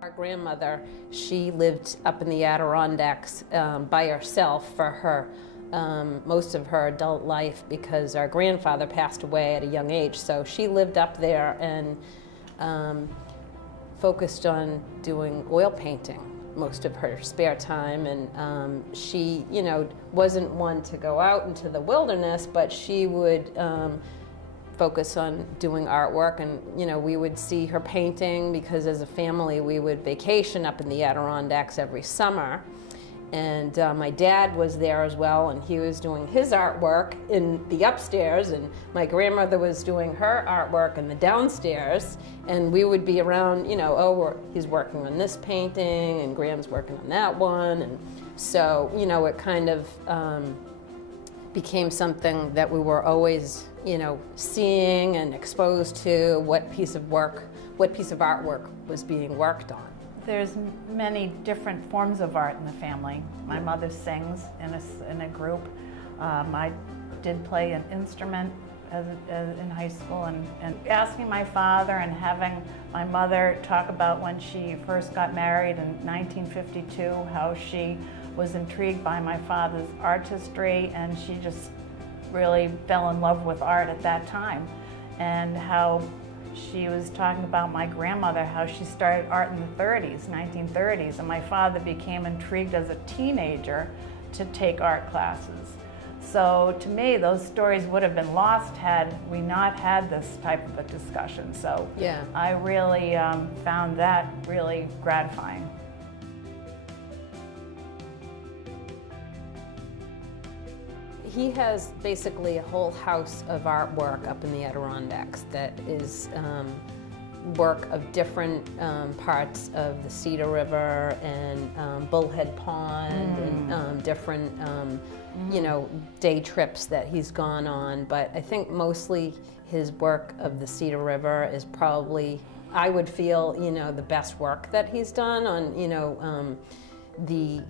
Our grandmother, she lived up in the Adirondacks by herself for her most of her adult life because our grandfather passed away at a young age. So she lived up there and focused on doing oil painting most of her spare time. And she, you know, wasn't one to go out into the wilderness, but she would focus on doing artwork. And you know, we would see her painting because as a family we would vacation up in the Adirondacks every summer. And my dad was there as well, and he was doing his artwork in the upstairs, and my grandmother was doing her artwork in the downstairs. And we would be around, you know, oh, he's working on this painting, and Graham's working on that one. And so, you know, it kind of became something that we were always, you know, seeing and exposed to what piece of artwork was being worked on. There's many different forms of art in the family. My mother sings in a group. I did play an instrument in high school, and asking my father and having my mother talk about when she first got married in 1952, how she was intrigued by my father's artistry, and she just really fell in love with art at that time, and how she was talking about my grandmother, how she started art in the 1930s, and my father became intrigued as a teenager to take art classes. So to me, those stories would have been lost had we not had this type of a discussion. So yeah, I really found that really gratifying. He has basically a whole house of artwork up in the Adirondacks that is work of different parts of the Cedar River and Bullhead Pond and different you know, day trips that he's gone on. But I think mostly his work of the Cedar River is probably, I would feel, you know, the best work that he's done on, you know, the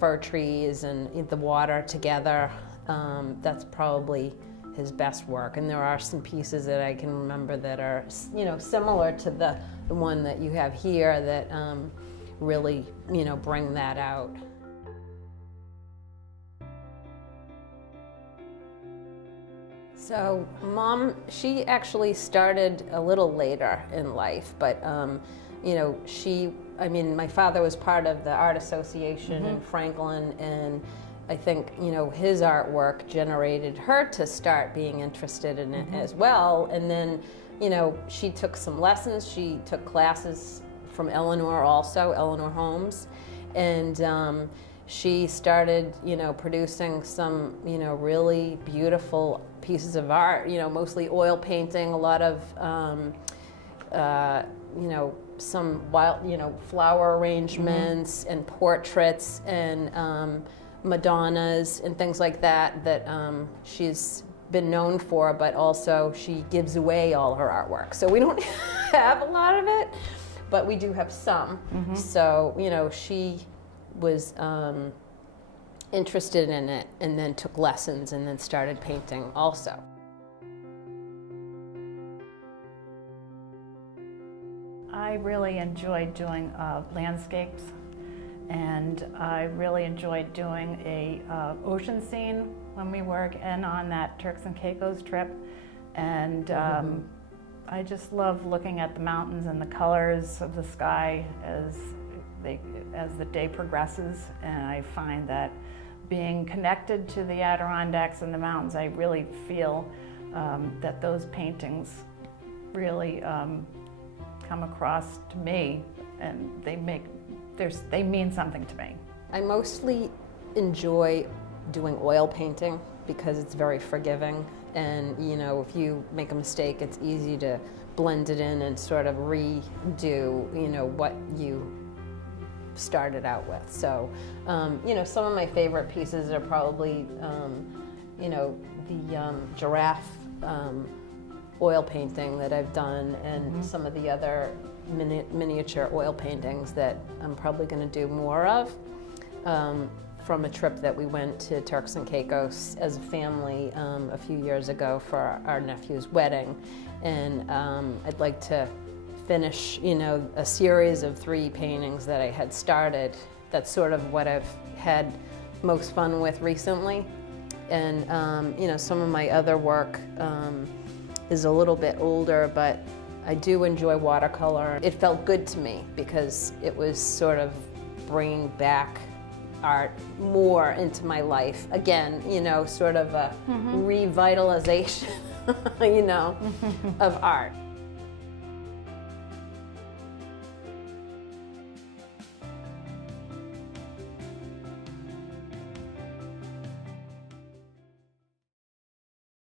fir trees and the water together. That's probably his best work. And there are some pieces that I can remember that are, you know, similar to the one that you have here that really, you know, bring that out. So Mom, she actually started a little later in life, but you know, I mean, my father was part of the Art Association in Franklin, and I think, you know, his artwork generated her to start being interested in it as well. And then, you know, she took some lessons. She took classes from Eleanor Holmes, and she started, you know, producing some, you know, really beautiful pieces of art, you know, mostly oil painting, a lot of, you know, some wild, you know, flower arrangements and portraits and Madonnas and things like that that she's been known for, but also she gives away all her artwork. So we don't have a lot of it, but we do have some. So, you know, she was interested in it and then took lessons and then started painting also. I really enjoyed doing landscapes, and I really enjoyed doing a ocean scene when we were in on that Turks and Caicos trip. And I just love looking at the mountains and the colors of the sky as the day progresses, and I find that being connected to the Adirondacks and the mountains, I really feel that those paintings really come across to me, and they mean something to me. I mostly enjoy doing oil painting because it's very forgiving, and you know, if you make a mistake, it's easy to blend it in and sort of redo, you know, what you started out with. So, you know, some of my favorite pieces are probably, you know, the giraffe oil painting that I've done, and some of the other miniature oil paintings that I'm probably going to do more of from a trip that we went to Turks and Caicos as a family a few years ago for our nephew's wedding. And I'd like to finish, you know, a series of 3 paintings that I had started. That's sort of what I've had most fun with recently. And, you know, some of my other work is a little bit older, but I do enjoy watercolor. It felt good to me because it was sort of bringing back art more into my life. Again, you know, sort of a revitalization, you know, of art.